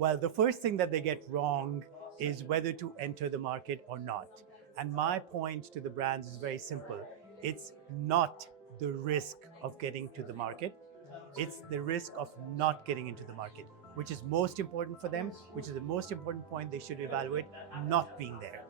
Well, the first thing that they get wrong is whether to enter the market or not. And my point to the brands is very simple. It's not the risk of getting to the market. It's the risk of not getting into the market, which is most important for them, which is the most important point they should evaluate, not being there.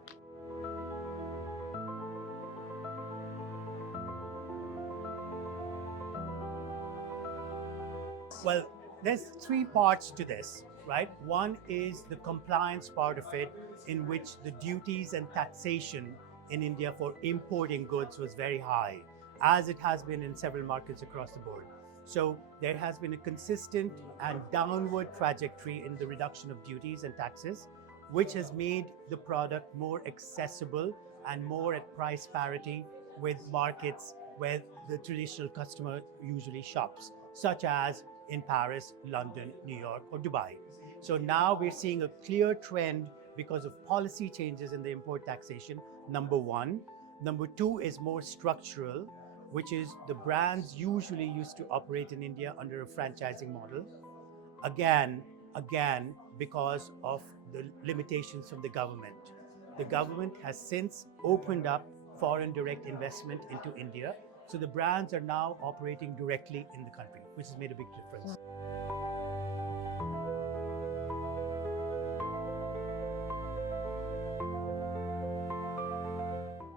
Well, there's three parts to this, right? One is the compliance part of it, in which the duties and taxation in India for importing goods was very high, as it has been in several markets across the board. So there has been a consistent and downward trajectory in the reduction of duties and taxes, which has made the product more accessible and more at price parity with markets where the traditional customer usually shops, such as in Paris, London, New York, or Dubai. So now we're seeing a clear trend because of policy changes in the import taxation, number one. Number two is more structural, which is the brands usually used to operate in India under a franchising model. Again, because of the limitations from the government. The government has since opened up foreign direct investment into India. So the brands are now operating directly in the country, which has made a big difference.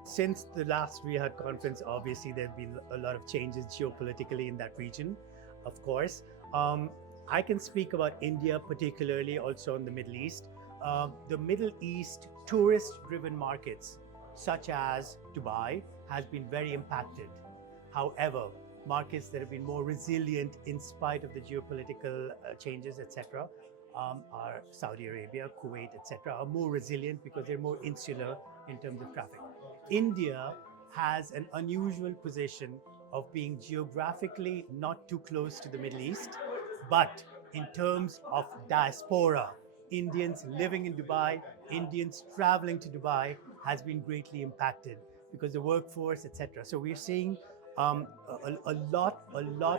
Since the last Riyadh conference, obviously there have been a lot of changes geopolitically in that region, of course. I can speak about India, particularly also in the Middle East. The Middle East tourist-driven markets, such as Dubai, has been very impacted. However, markets that have been more resilient in spite of the geopolitical changes, etc., are Saudi Arabia, Kuwait, etc., are more resilient because they're more insular in terms of traffic. India has an unusual position of being geographically not too close to the Middle East, but in terms of diaspora, Indians living in Dubai, Indians traveling to Dubai has been greatly impacted because the workforce, etc. So we're seeing a lot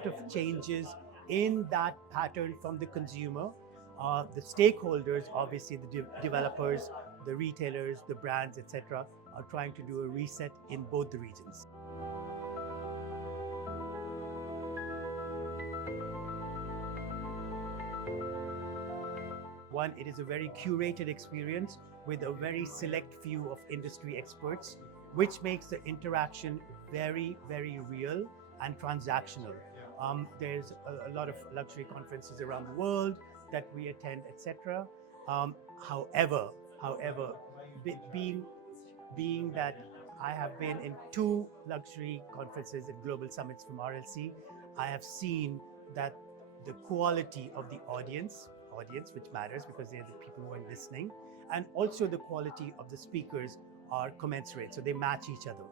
of changes in that pattern from the consumer. The stakeholders, obviously the developers, the retailers, the brands, etc., are trying to do a reset in both the regions. One, it is a very curated experience with a very select few of industry experts, which makes the interaction very, very real and transactional. There's a lot of luxury conferences around the world that we attend, etc. However, being that I have been in two luxury conferences and global summits from RLC, I have seen that the quality of the audience, which matters because they're the people who are listening, and also the quality of the speakers are commensurate, so they match each other.